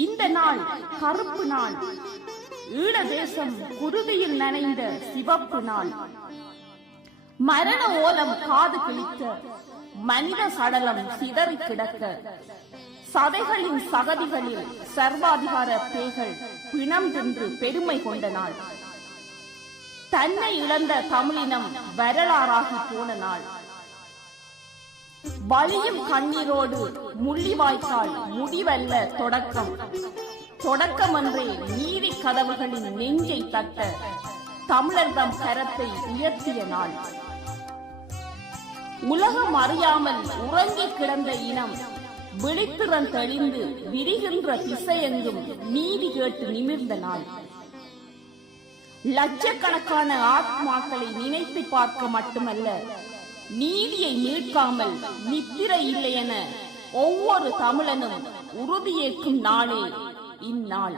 இந்த நாள் கருப்பு நாள், ஈழ தேசம் குருதியில் நனைந்த சிவப்பு நாள். மரண ஓலம் காது கிழிக்க, மனித சடலம் சிதறி கிடக்க, சதைகளின் சகதிகளில் சர்வாதிகார பேய்கள் பிணம் தின்று பெருமை கொண்ட நாள். தன்னை இழந்த தமிழினம் வரலாறாகி போன நாள். வலியும் கண்ணீரோடு முள்ளிவாய்க்கால் முடிவல்ல தொடக்கம், தொடக்கமன்றே நீதி கதவுகளின் நெஞ்சை தட்ட தமிழர் தம் கரத்தை உயர்த்திய நாள். உலகம் அறியாமல் உறங்கி கிடந்த இனம் விழித்திறன் தெளிந்து விரிகின்ற திசையெங்கும் நீதி கேட்டு நிமிர்ந்த நாள். லட்சக்கணக்கான ஆத்மாக்களை நினைத்து பார்க்க மட்டுமல்ல, நீதியை மீட்காமல் நித்திரை இல்லை என ஒவ்வொரு தமிழனும் உறுதியேற்கும் நாளே இந்நாள்.